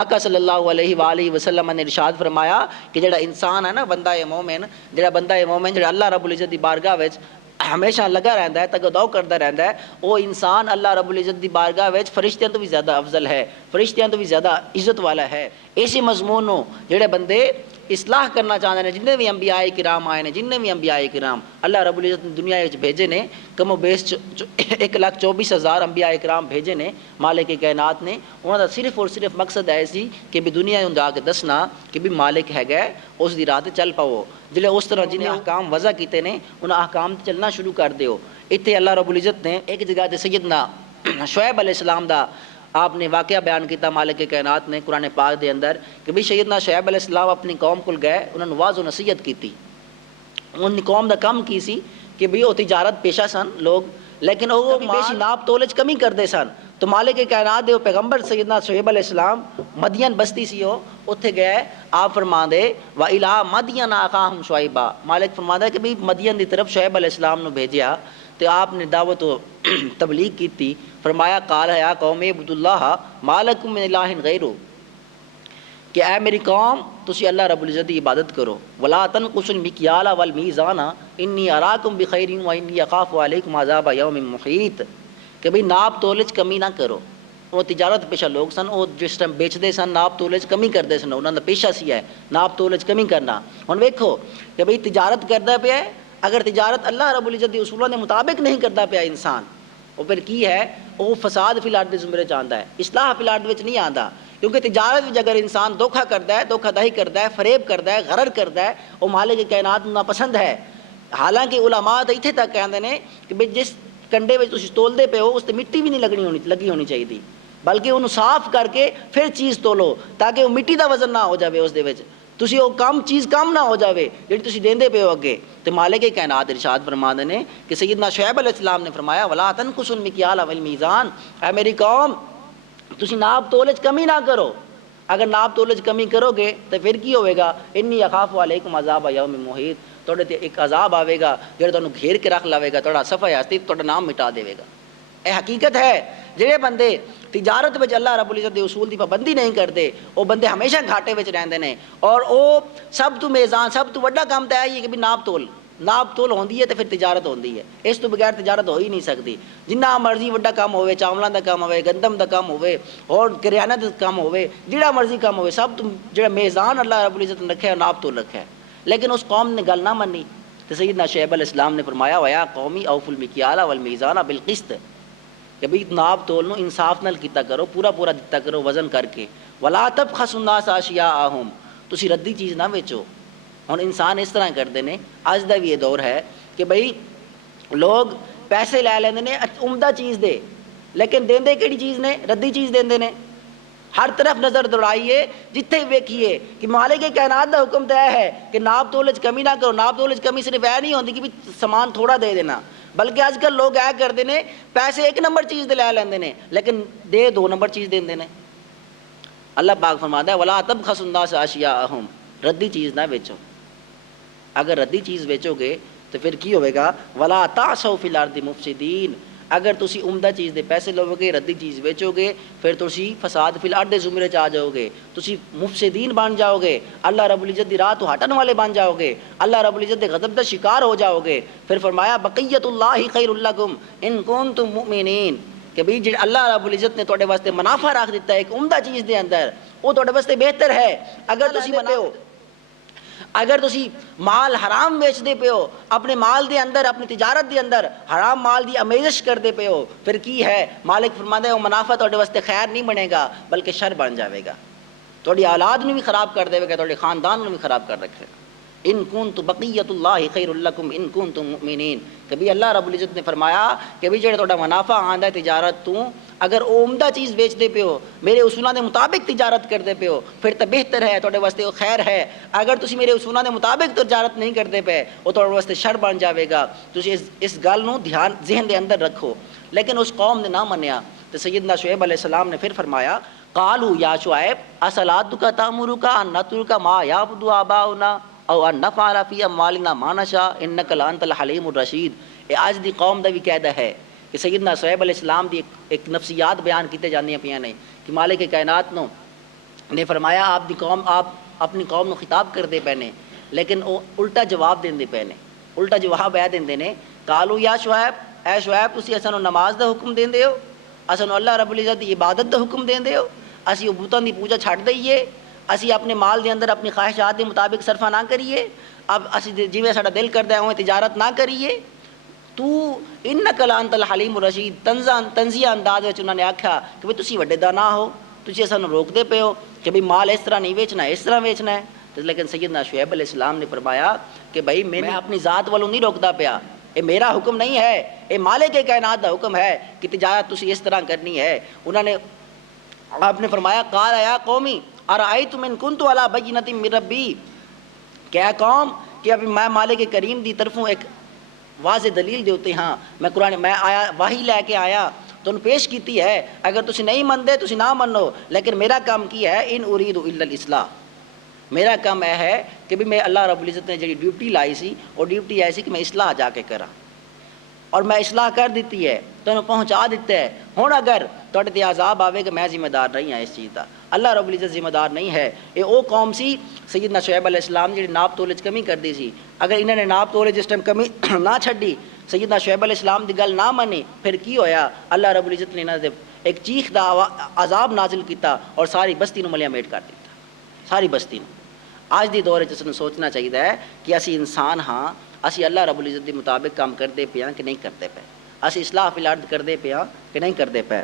آقا صلی اللہ علیہ وآلہ وسلم نے ارشاد فرمایا کہ جڑا انسان ہے نا بندہ مومن، جڑا اللہ رب العزت دی بارگاہ وچ ہمیشہ لگا رہندا ہے، تگدو کردا رہندا ہے، وہ انسان اللہ رب العزت دی بارگاہ وچ فرشتیاں تو بھی زیادہ افضل ہے، فرشتیاں تو بھی زیادہ عزت والا ہے۔ اسی مضمون نو جڑے بندے اصلاح کرنا چاہتے ہیں، جتنے بھی انبیاء کرام آئے ہیں، جتنے بھی انبیاء کرام اللہ رب العزت نے دنیا وچ بھیجے نے، کم و بیش 1,24,000 انبیاء کرام بھیجے نے مالک کائنات نے۔ انہوں کا صرف اور صرف مقصد ہے سی کہ بھی دنیا میں جا کے دسنا کہ بھی مالک ہے گا، اس دی راہ تے چل پاؤ۔ جلے اس طرح جنہیں احکام وضع کیتے نے انہاں احکام تے چلنا شروع کر دیو۔ اتنے اللہ رب العزت نے ایک جگہ تے سیدنا شعیب علیہ السلام دا آپ نے واقعہ بیان کیتا مالک کائنات نے قرآن پاک دے اندر کہ بھی سیدنا شعیب علیہ السلام اپنی قوم کو گئے، انہوں نے واضح و نصیحت کیتی۔ ان کی قوم دا کم کی سی کہ بھی وہ تجارت پیشہ سن لوگ، لیکن وہ بیشی ناپ تولج کمی کردے سن۔ تو مالک کائنات دے پیغمبر سیدنا شعیب علیہ السلام مدین بستی سی ہو، اتھے گئے، آپ فرماندے وَإِلَىٰ مَدْيَنَ أَخَاهُمْ شُعَيْبًا، مالک فرماندا ہے کہ بھی مدین دی طرف شعیب علیہ السلام نو بھیجیا، تو آپ نے دعوت و تبلیغ کیتی۔ فرمایا قال یا قوم اعبدوا اللہ ما لکم من الہ غیرہ، کہ اے میری قوم تسی اللہ رب العزت کی عبادت کرو۔ ولا تنقصوا المکیال والمیزان انی اراکم بخیر وانی اخاف علیکم عذاب یوم محیط، کہ بھئی ناپ تولج کمی نہ کرو۔ وہ تجارت پیشہ لوگ سن، وہ جس ٹائم بیچتے سن ناپ تولج کمی کرتے سن، انہوں نے پیشہ سی ہے ناپ تولج کمی کرنا۔ ہن ویکھو کہ بھئی تجارت کردا پیا ہے، اگر تجارت اللہ رب العزت کے اصولوں کے مطابق نہیں کرتا پیا انسان، وہ پھر کی ہے، وہ فساد فی الارض زمرے چاہتا ہے، اصلاح فی الارض وچ نہیں آتا۔ کیونکہ تجارت وچ اگر انسان دھوکھا کرتا ہے، دھوکھا دہی کرتا ہے، فریب کرتا ہے، غرر کرتا ہے، وہ مالک کائنات نو ناپسند ہے۔ حالانکہ علماء تو اتنے تک کہتے ہیں کہ بھئی جس کنڈے وچ تسی تولدے پے ہو اس تے مٹی بھی نہیں لگی ہونی چاہیے، بلکہ انہوں صاف کر کے پھر چیز تولو تاکہ وہ مٹی دا وزن نہ ہو جاوے اس دے وچ، تسی وہ کم چیز کم نہ ہو جاوے جڑی تسی دیندے پے ہو اگے۔ تو مالک کائنات ارشاد فرماندے نے کہ سیدنا شعیب علیہ السلام نے فرمایا ولا تنقصوا المکیال والمیزان، اے میری قوم تسی ناپ تولج کمی نہ کرو۔ اگر ناپ تولج کمی کرو گے تو پھر کی ہوئے گا، انی اخاف علیکم عذاب یوم محیط، توڑے تے ایک عذاب آوے گا جڑا تانوں گھیر کے رکھ لاوے گا، توڑا صفحہ ہستی توڑا نام مٹا دے گا۔ اے حقیقت ہے، جڑے بندے تجارت وچ اللہ رب العزت دے اصول دی پابندی نہیں کرتے، وہ بندے ہمیشہ گھاٹے وچ رہندے نے۔ اور وہ سب تو میزان سب تو وڈا کام تے ہے کہ بھی ناپ تول ہوندی ہے تو پھر تجارت ہوندی ہے، اس تو بغیر تجارت ہو ہی نہیں سکتی۔ جنہ مرضی وڈا کام ہوئے، چاولاں دا کام ہوئے، گندم دا کام ہوئے اور کریانہ دا کام ہوئے، جڑا مرضی کام ہوئے، سب تو جڑا میزان اللہ رب العزت نے رکھا ہے ناپ تول رکھا ہے۔ لیکن اس قوم نے گل نہ منی، تو سیدنا شعیب علیہ السلام نے فرمایا وَيَا قَوْمِ أَوْفُوا الْمِكْيَالَ وَالْمِيزَانَ بِالْقِسْطِ، کہ بھئی ناپ تول نو انصاف نال کیتا کرو، پورا پورا دتا کرو وزن کر کے۔ وَلَا تَبْخَسُوا النَّاسَ أَشْيَاءَهُمْ، تسی ردی چیز نہ ویچو۔ ہن انسان اس طرح کرتے ہیں، اج دا بھی یہ دور ہے کہ بھئی لوگ پیسے لے لیندے نے عمدہ چیز دے، لیکن دیندے کیڑی چیز نے؟ ردی چیز دیندے نے۔ ہر طرف نظر دوڑائیے، جتھے ویکھیے کہ مالک کائنات دا حکم تو ہے کہ ناپ تولج کمی نہ کرو۔ ناپ تولج کمی صرف اے نہیں ہوندی کہ بھی سامان تھوڑا دے دینا، بلکہ آج کل لوگ اے کرتے ہیں پیسے 1 نمبر چیز دے لے لیندے نے لیکن دے 2 نمبر چیز دیندے نے۔ اللہ پاک فرماتا ہے وَلَا تَبْخَسُوا النَّاسَ أَشْيَاءَهُمْ، ردی چیز نہ بیچو۔ اگر ردی چیز بیچو گے تو پھر کی ہوئے گا وَلَا تَعْثَوْا فِي الْأَرْضِ مُفْسِدِينَ، اگر تسی عمدہ چیز دے پیسے لو گے، ردی چیز بیچو گے، پھر تسی فساد فی الارض زمرے چ آ جاؤ گے، تسی مفسدین بن جاؤ گے، اللہ رب العزت دی راہ تو ہٹن والے بن جاؤ گے، اللہ رب العزت دے غضب دا شکار ہو جاؤ گے۔ پھر فرمایا بقیت اللہ خیر لکم ان کنتم مؤمنین، کہ بھئی جڑا اللہ رب العزت نے تواڈے واسطے منافع رکھ دیتا ہے ایک عمدہ چیز دے اندر، وہ تواڈے واسطے بہتر ہے۔ اگر تسی مال حرام بیچتے پے ہو، اپنے مال دے اندر اپنی تجارت دے اندر حرام مال دی امیزش کرتے پے ہو، پھر کی ہے مالک فرماتا ہے وہ منافع تواڈے واسطے خیر نہیں بنے گا بلکہ شر بن جاوے گا، تواڈی اولاد نو بھی خراب کر دے گا، تواڈے خاندان نو بھی خراب کر رکھے گا۔ ان کنتم بقیت اللہ خیر لکم ان کنتم مؤمنین، کہ بھی اللہ رب العزت نے فرمایا کہ بھی جڑا تہاڈا منافع آندا ہے تجارت تو، اگر او عمدہ چیز بیچتے پے ہو، میرے اصولوں دے مطابق تجارت کرتے پے ہو، پھر تو بہتر ہے، تہاڈے واسطے وہ خیر ہے۔ اگر تسی میرے اصولوں دے مطابق تجارت نہیں کرتے پے، وہ تہاڈے واسطے شر بن جاوے گا۔ تسی اس گل نو دھیان ذہن دے اندر رکھو۔ لیکن اس قوم نے نہ منیا، تو سیدنا شعیب علیہ السلام نے پھر فرمایا قالوا یا شعیب اصلاتک تأمرک ان نترک ما یعبد آباؤنا او ان نفعل فی اموالنا ما نشاء انک لانت الحلیم الرشید۔ یہ آج دی قوم دا بھی قاعدہ ہے کہ سیدنا شعیب علیہ السلام دی ایک نفسیات بیان کیتے جاندیاں پیاں نے کہ مالک کائنات نو نے فرمایا آپ اپنی قوم نو خطاب کرتے پے نے لیکن وہ الٹا جواب دیندے پے نے. الٹا جواب اے دیندے نے قالو یا شعیب اے شعیب تسی اساں نو نماز دا حکم دیندے ہو, اساں نو اللہ رب العزت دی عبادت دا حکم دیندے ہو, اسی او بتاں دی پوجا چھڈ دئیے, اسی اپنے مال دے اندر اپنی خواہشات کے مطابق صرفہ نہ کریے, اب اسی جویں ساڈا دل کردا ہے اویں تجارت نہ کریے. تو انک لانت الحلیم الرشید تنزیہ انداز وچ انہوں نے آکھیا کہ بھئی تسی وڈے دانا ہو, تسی اساں نو روکدے پے ہو کہ بھئی مال اس طرح نہیں ویچنا اس طرح ویچنا ہے. لیکن سیدنا شعیب علیہ السلام نے فرمایا کہ بھئی میں اپنی ذات والوں نہیں روکدا پیا, یہ میرا حکم نہیں ہے, یہ مالک کائنات دا حکم ہے کہ تجارت تسی اس طرح کرنی ہے. انہوں نے آپ نے فرمایا قال یا قومی ارأیتم ان کنت علی بینۃ من ربی, کیا قوم کہ ابھی میں مالک کریم دی طرفوں ایک واضح دلیل دیتے ہاں, میں آیا وحی لے کے آیا تو پیش کیتی ہے, اگر تسی نہیں مندے تسی نہ منو, لیکن میرا کام کی ہے ان ارید الا الاصلاح, میرا کام یہ ہے کہ بھی میں اللہ رب العزت نے جڑی ڈیوٹی لائی سی وہ ڈیوٹی ایسی کہ میں اصلاح جا کے کراں, اور میں اصلاح کر دیتی ہے تو انہوں پہنچا دیتا ہے. ہوں اگر تھوڑے تے عذاب آوے کہ میں ذمہ دار نہیں ہاں اس چیز کا, اللہ رب العزت ذمہ دار نہیں ہے. یہ او قوم سی سیدنا شعیب علیہ السلام جی ناپ تولے چ کمی کردی سی, اگر انہوں نے ناپ تولے جس ٹائم کمی نہ چھڈی, سیدنا شعیب علیہ السلام دی گل نہ منی, پھر کی ہویا اللہ رب العزت نے انہاں دے ایک چیخ دا عذاب نازل کیتا اور ساری بستی نو ملیا میٹ کر دیتا, ساری بستی نو. آج دی دور وچ سوچنا چاہیے ہے کہ اسی انسان ہاں, اسی اللہ رب العزت کے مطابق کام کرتے پے ہاں کہ نہیں کرتے پے, اسی اصلاح فی الارض کرتے پے ہاں کہ نہیں کرتے پے.